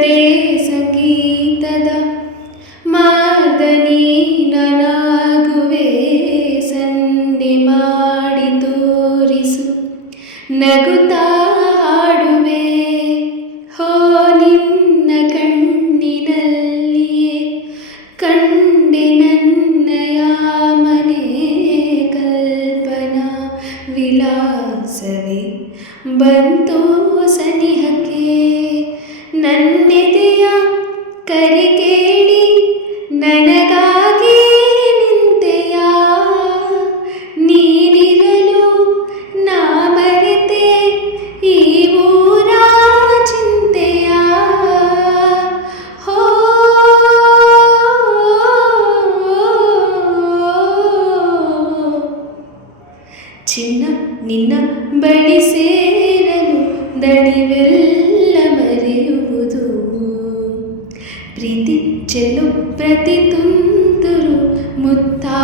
ನಿನ್ನದೇ ಸಂಗೀತದ ಮಾರ್ದನಿ ನನಗುವೆ ಸಂಧಿ ಮಾಡಿ ತೋರಿಸು, ನಗುತ್ತಾ ಹಾಡುವೆ. ಹೋ, ನಿನ್ನ ಕಣ್ಣಿನಲ್ಲಿಯೇ, ಕಂಡೆ ನನ್ನಯ ಮನೆ ಕಲ್ಪನಾ ವಿಲಾಸವೇ. ಬಂತು ಸನಿಹಕ್ಕೆ ನನ್ನೆದೆಯ ಕರೆ ಕೇಳಿ ನನಗಾಗಿ ನಿಂತೆಯ? ನೀನಿರಲು ನಾ ಮರೆತೆ ಈ ಊರ ಚಿಂತೆಯ? ಹೋ, ಚಿನ್ನ ನಿನ್ನ ಬಳಿ ಸೇರಲು ದಣಿವೆಲ್ಲ. ప్రీతి చెల్లు ప్రతి తుంతురు ముత్తా